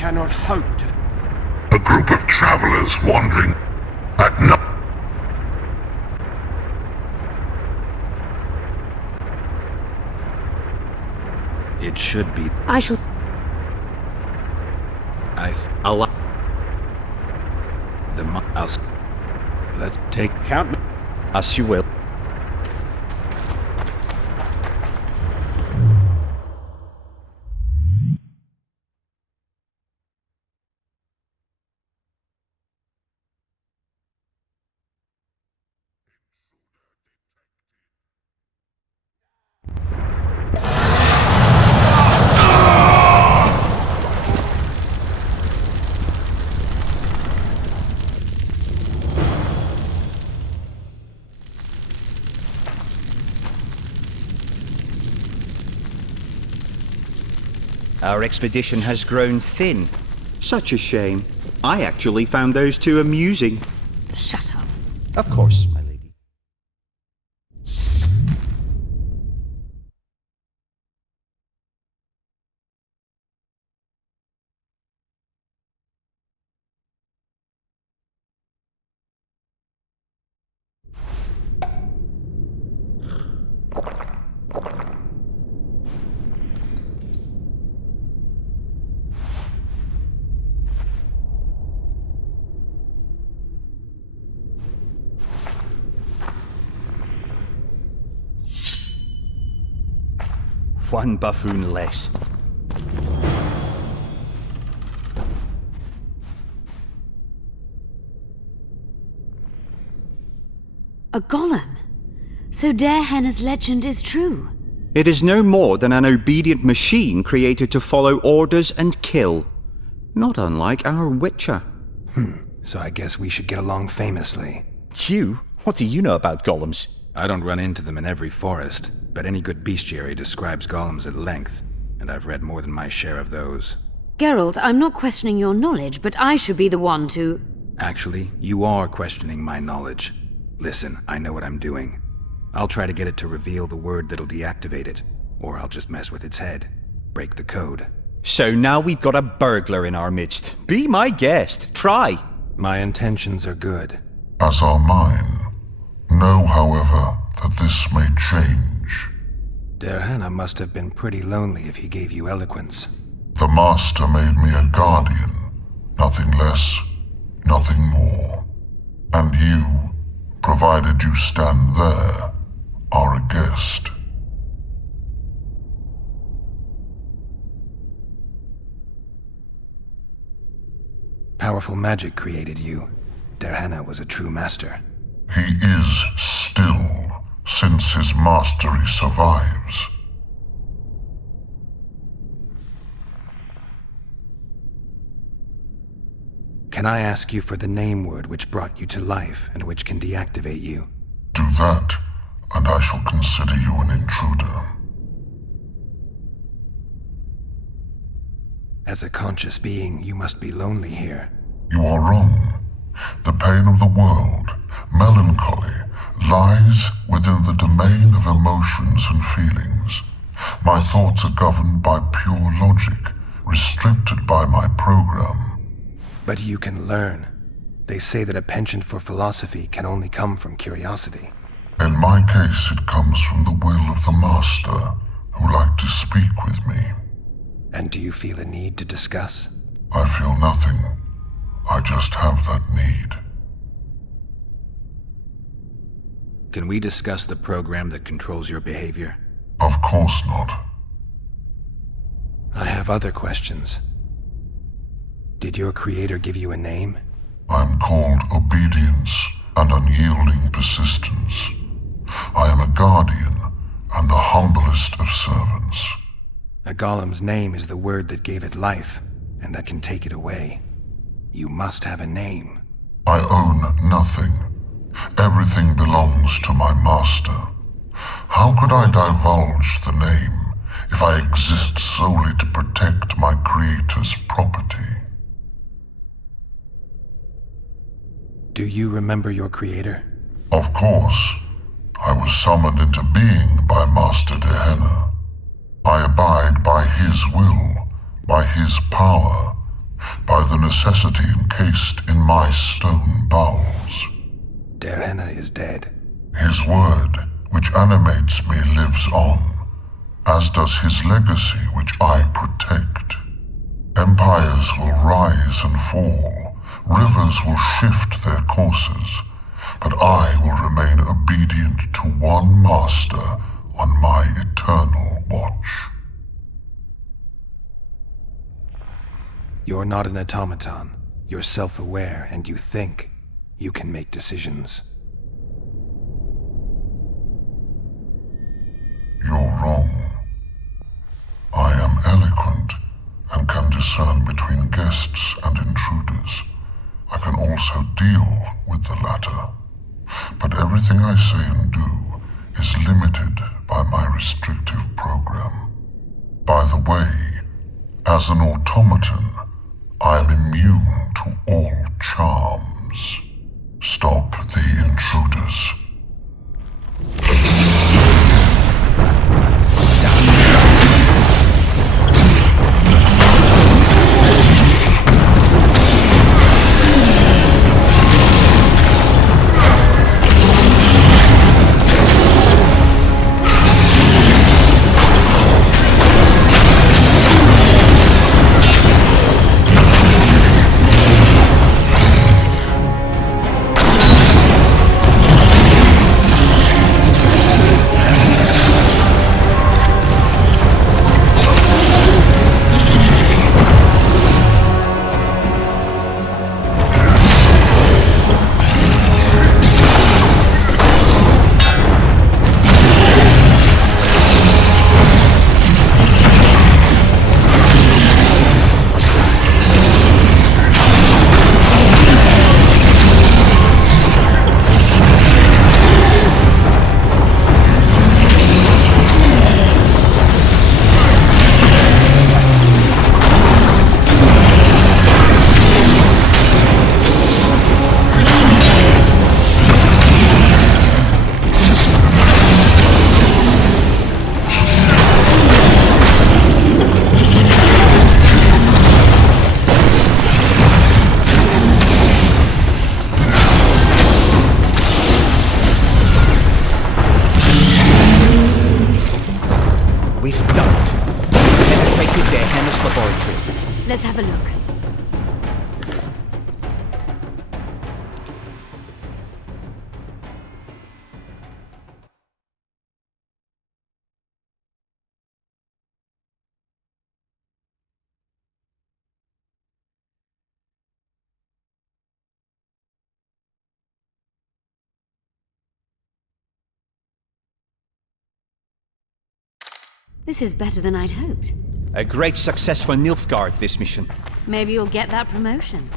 cannot hope to... A group of travelers wandering at night. It should be... I shall... I'll... The mouse... Let's take count... As you will. Our expedition has grown thin. Such a shame. I actually found those two amusing. Shut up. Of course, my lady. One buffoon less. A golem? So Darehenna's legend is true? It is no more than an obedient machine created to follow orders and kill. Not unlike our Witcher. So I guess we should get along famously. You? What do you know about golems? I don't run into them in every forest, but any good bestiary describes golems at length, and I've read more than my share of those. Geralt, I'm not questioning your knowledge, but I should be the one to... Actually, you are questioning my knowledge. Listen, I know what I'm doing. I'll try to get it to reveal the word that'll deactivate it, or I'll just mess with its head. Break the code. So now we've got a burglar in our midst. Be my guest. Try. My intentions are good. As are mine. Know, however, that this may change. Darehenna must have been pretty lonely if he gave you eloquence. The Master made me a guardian. Nothing less, nothing more. And you, provided you stand there, are a guest. Powerful magic created you. Darehenna was a true master. He is still, since his mastery survives. Can I ask you for the name word which brought you to life and which can deactivate you? Do that, and I shall consider you an intruder. As a conscious being, you must be lonely here. You are wrong. The pain of the world, melancholy, lies within the domain of emotions and feelings. My thoughts are governed by pure logic, restricted by my program. But you can learn. They say that a penchant for philosophy can only come from curiosity. In my case, it comes from the will of the Master, who liked to speak with me. And do you feel a need to discuss? I feel nothing. I just have that need. Can we discuss the program that controls your behavior? Of course not. I have other questions. Did your creator give you a name? I am called obedience and unyielding persistence. I am a guardian and the humblest of servants. A golem's name is the word that gave it life, and that can take it away. You must have a name. I own nothing. Everything belongs to my master. How could I divulge the name if I exist solely to protect my creator's property? Do you remember your creator? Of course. I was summoned into being by Master Darehenna. I abide by his will, by his power, by the necessity encased in my stone bowels. Derhenna is dead. His word, which animates me, lives on, as does his legacy, which I protect. Empires will rise and fall, rivers will shift their courses, but I will remain obedient to one master on my eternal watch. You're not an automaton. You're self-aware, and you think. You can make decisions. You're wrong. I am eloquent and can discern between guests and intruders. I can also deal with the latter. But everything I say and do is limited by my restrictive program. By the way, as an automaton, I am immune to all charms. Stop the intruders. Let's have a look. This is better than I'd hoped. A great success for Nilfgaard, this mission. Maybe you'll get that promotion.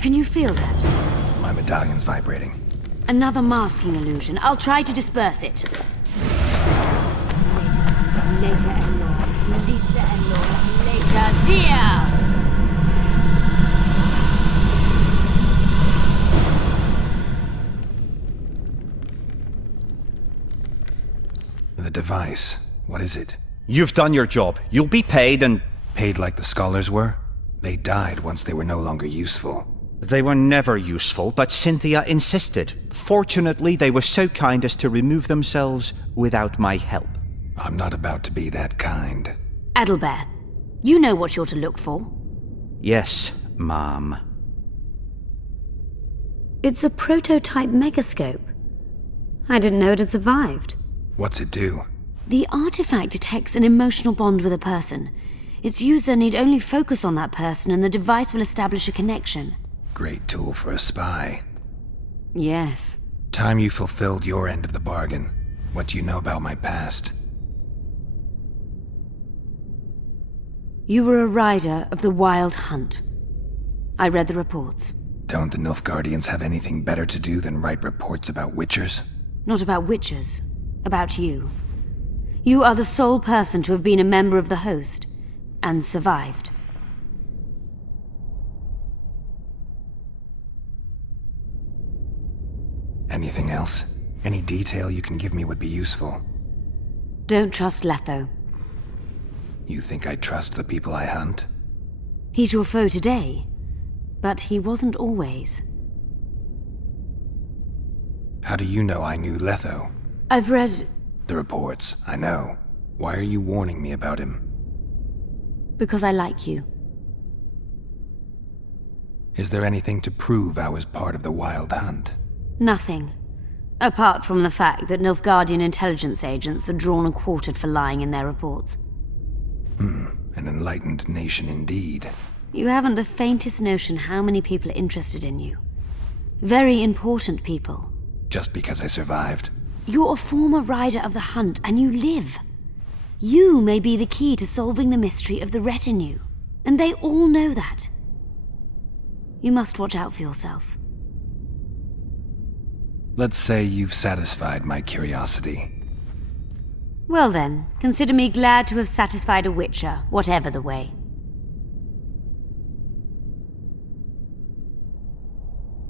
Can you feel that? My medallion's vibrating. Another masking illusion. I'll try to disperse it. Later, Elor. Lisa Elor. Later, dear! The device. What is it? You've done your job. You'll be paid and... Paid like the scholars were? They died once they were no longer useful. They were never useful, but Cynthia insisted. Fortunately, they were so kind as to remove themselves without my help. I'm not about to be that kind. Adalbert, you know what you're to look for. Yes, ma'am. It's a prototype megascope. I didn't know it had survived. What's it do? The artifact detects an emotional bond with a person. Its user need only focus on that person and the device will establish a connection. Great tool for a spy. Yes. Time you fulfilled your end of the bargain. What do you know about my past? You were a rider of the Wild Hunt. I read the reports. Don't the Nilfgaardians have anything better to do than write reports about Witchers? Not about witches. About you. You are the sole person to have been a member of the Host, and survived. Anything else? Any detail you can give me would be useful. Don't trust Letho. You think I trust the people I hunt? He's your foe today, but he wasn't always. How do you know I knew Letho? I've read... The reports, I know. Why are you warning me about him? because I like you. Is there anything to prove I was part of the Wild Hunt? Nothing. Apart from the fact that Nilfgaardian intelligence agents are drawn and quartered for lying in their reports. An enlightened nation indeed. You haven't the faintest notion how many people are interested in you. Very important people. Just because I survived? You're a former rider of the Hunt, and you live. You may be the key to solving the mystery of the retinue, and they all know that. You must watch out for yourself. Let's say you've satisfied my curiosity. Well then, consider me glad to have satisfied a Witcher, whatever the way.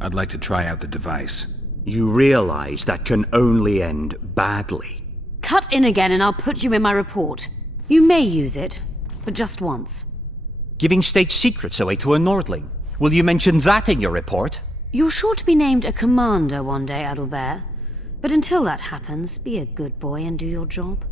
I'd like to try out the device. You realize that can only end badly. Cut in again and I'll put you in my report. You may use it, but just once. Giving state secrets away to a Nordling. Will you mention that in your report? You're sure to be named a commander one day, Adalbert. But until that happens, be a good boy and do your job.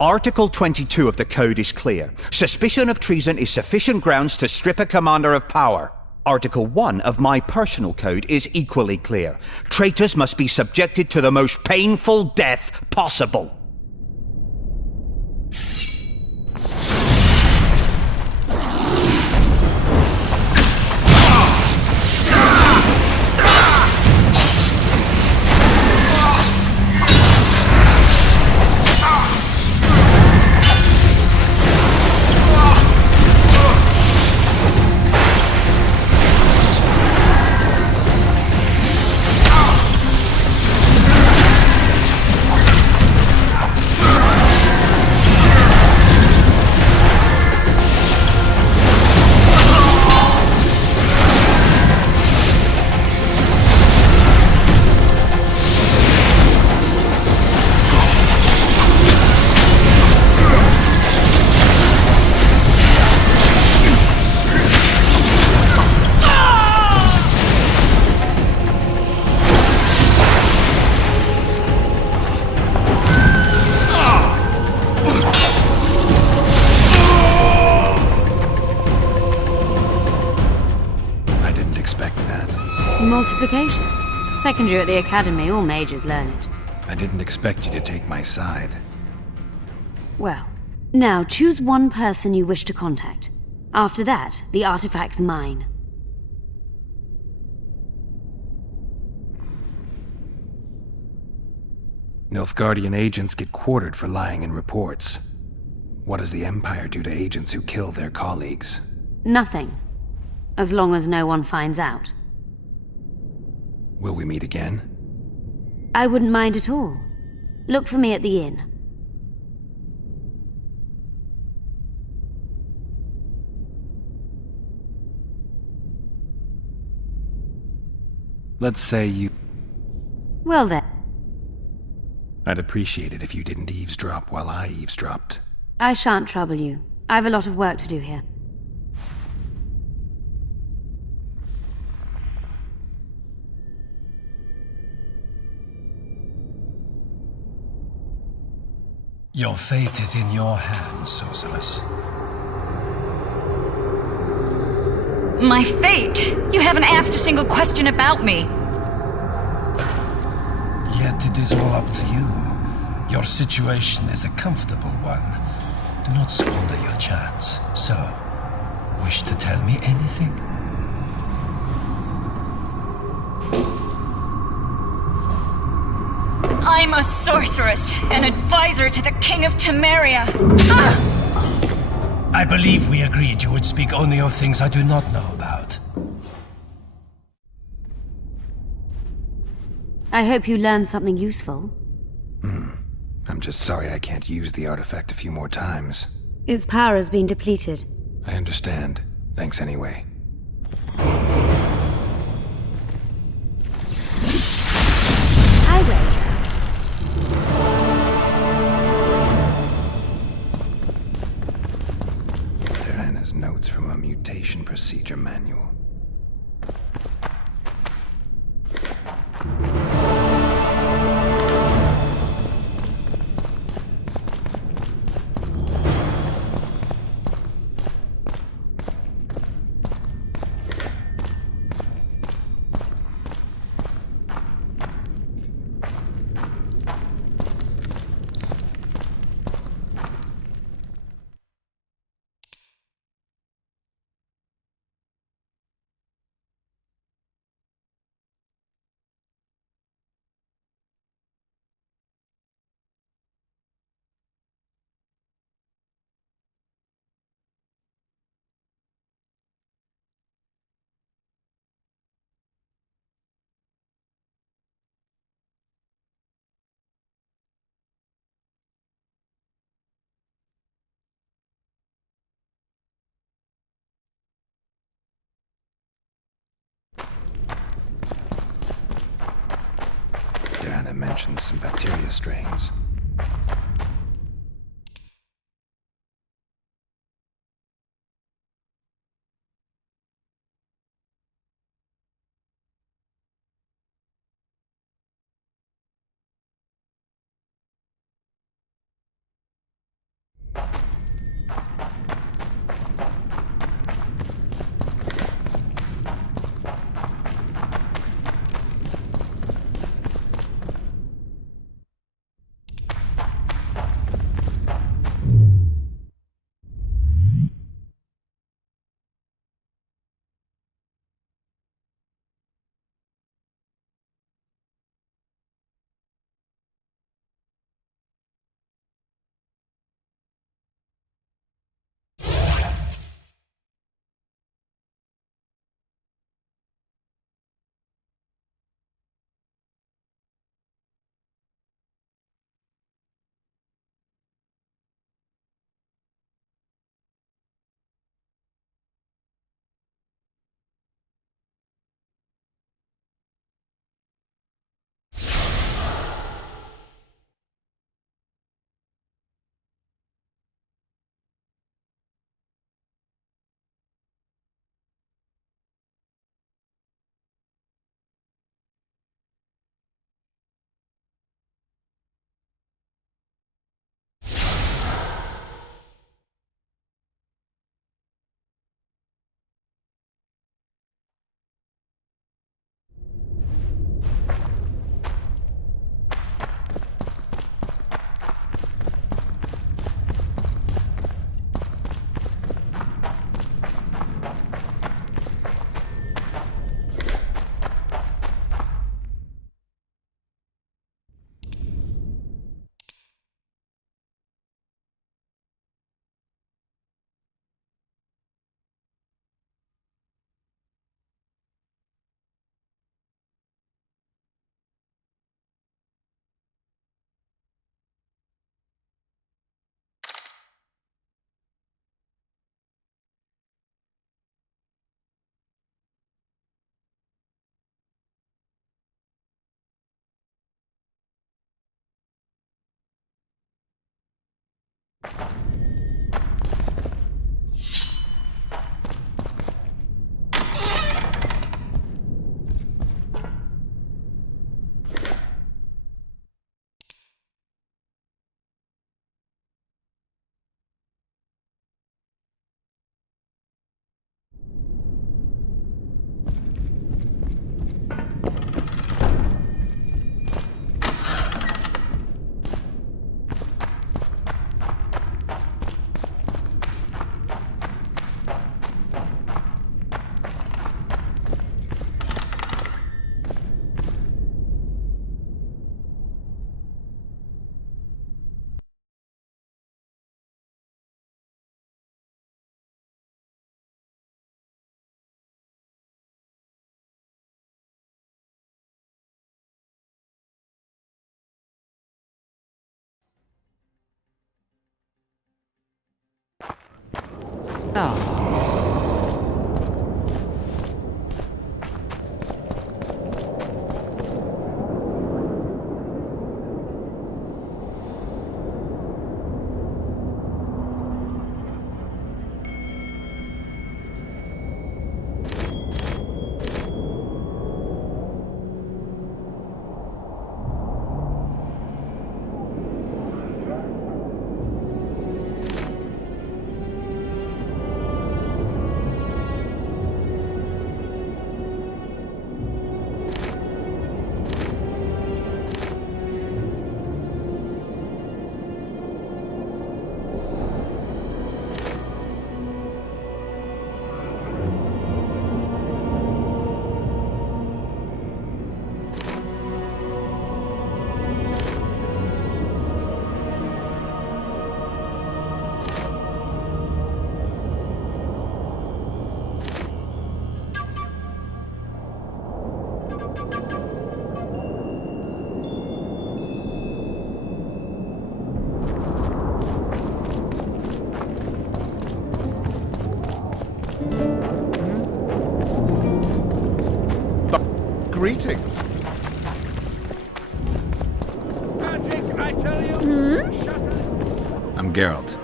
Article 22 of the Code is clear. Suspicion of treason is sufficient grounds to strip a commander of power. Article 1 of my personal code is equally clear. Traitors must be subjected to the most painful death possible. Multiplication. Second year at the academy, all mages learn it. I didn't expect you to take my side. Well, now choose one person you wish to contact. After that, the artifact's mine. Nilfgaardian agents get quartered for lying in reports. What does the Empire do to agents who kill their colleagues? Nothing. As long as no one finds out. Will we meet again? I wouldn't mind at all. Look for me at the inn. Let's say you... Well then. I'd appreciate it if you didn't eavesdrop while I eavesdropped. I shan't trouble you. I've a lot of work to do here. Your fate is in your hands, Sorceress. My fate? You haven't asked a single question about me. Yet it is all up to you. Your situation is a comfortable one. Do not squander your chance. So, wish to tell me anything? I'm a sorceress, an advisor to the King of Temeria. I believe we agreed you would speak only of things I do not know about. I hope you learned something useful. I'm just sorry I can't use the artifact a few more times. Its power has been depleted. I understand. Thanks anyway. Hi, Roja. Diana's notes from a mutation procedure manual. Diana mentions some bacteria strains. Greetings. I'm Geralt.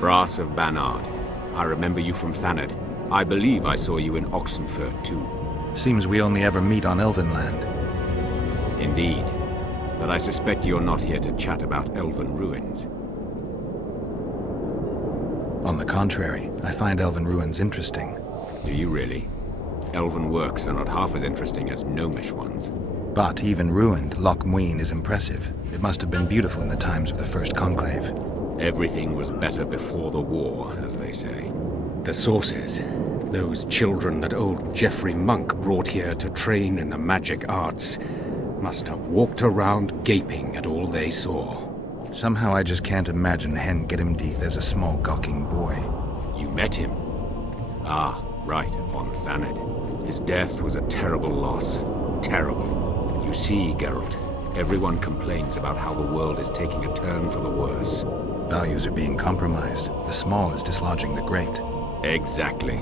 Brass of Banard. I remember you from Thanad. I believe I saw you in Oxenfurt, too. Seems we only ever meet on Elvenland. Indeed. But I suspect you're not here to chat about Elven ruins. On the contrary, I find Elven ruins interesting. Do you really? Elven works are not half as interesting as Gnomish ones. But even ruined, Loch Muin is impressive. It must have been beautiful in the times of the First Conclave. Everything was better before the war, as they say. The sources. Those children that old Geoffrey Monk brought here to train in the magic arts must have walked around gaping at all they saw. Somehow I just can't imagine Hen Gedimdeath as a small gawking boy. You met him? Ah, right, on Thanad. His death was a terrible loss. Terrible. You see, Geralt, everyone complains about how the world is taking a turn for the worse. Values are being compromised. The small is dislodging the great. Exactly.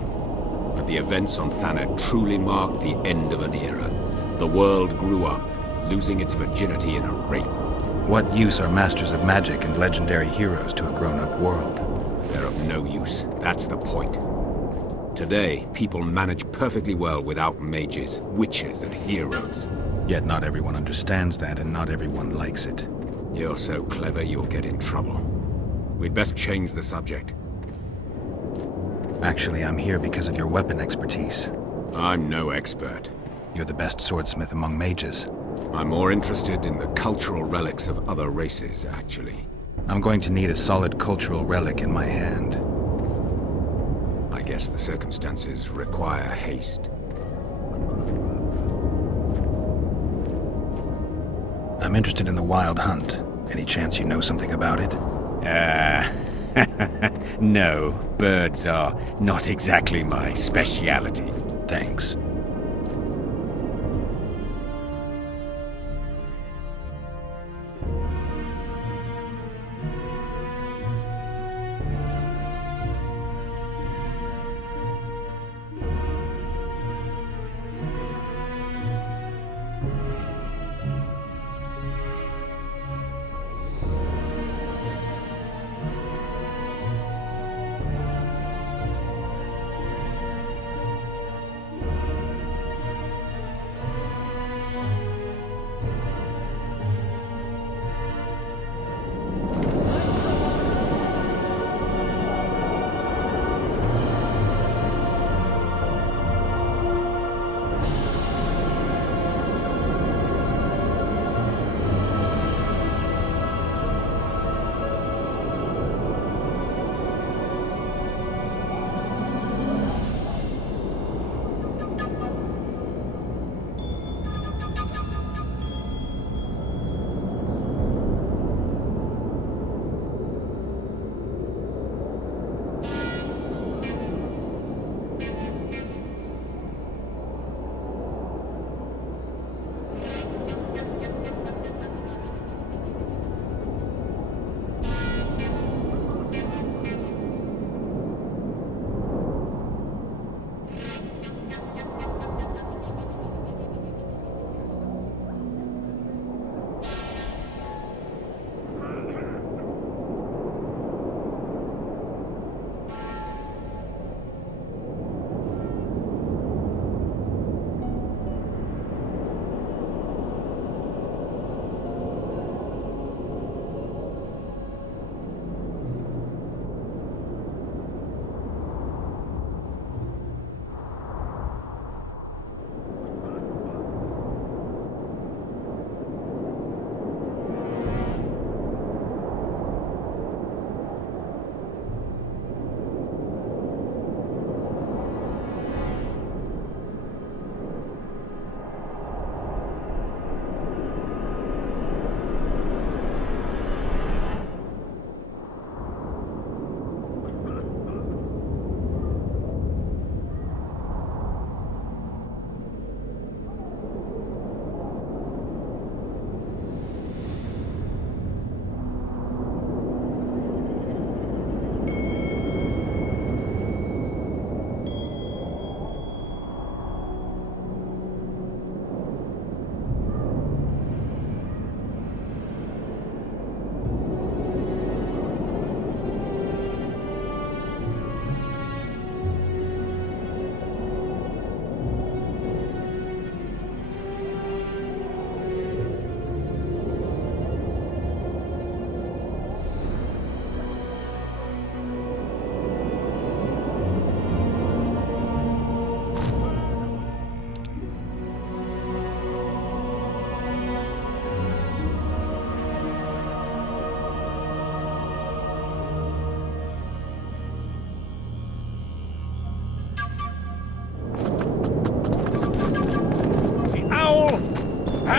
But the events on Thanad truly marked the end of an era. The world grew up, losing its virginity in a rape. What use are masters of magic and legendary heroes to a grown-up world? They're of no use. That's the point. Today, people manage perfectly well without mages, witches, and heroes. Yet not everyone understands that, and not everyone likes it. You're so clever you'll get in trouble. We'd best change the subject. Actually, I'm here because of your weapon expertise. I'm no expert. You're the best swordsmith among mages. I'm more interested in the cultural relics of other races, actually. I'm going to need a solid cultural relic in my hand. I guess the circumstances require haste. I'm interested in the Wild Hunt. Any chance you know something about it? No, birds are not exactly my speciality. Thanks.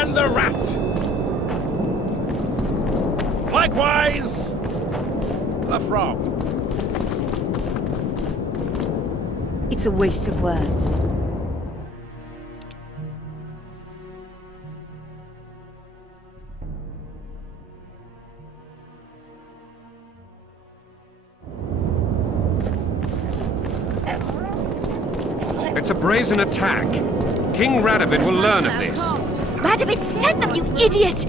and the rat. Likewise, the frog. It's a waste of words. It's a brazen attack. King Radovid will learn of this. Radovid sent them, you idiot!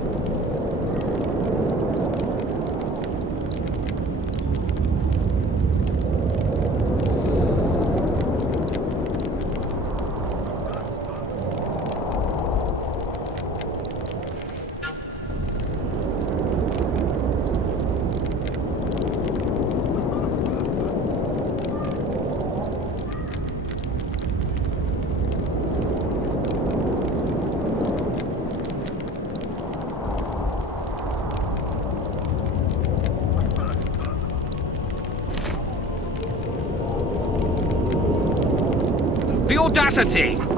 The audacity!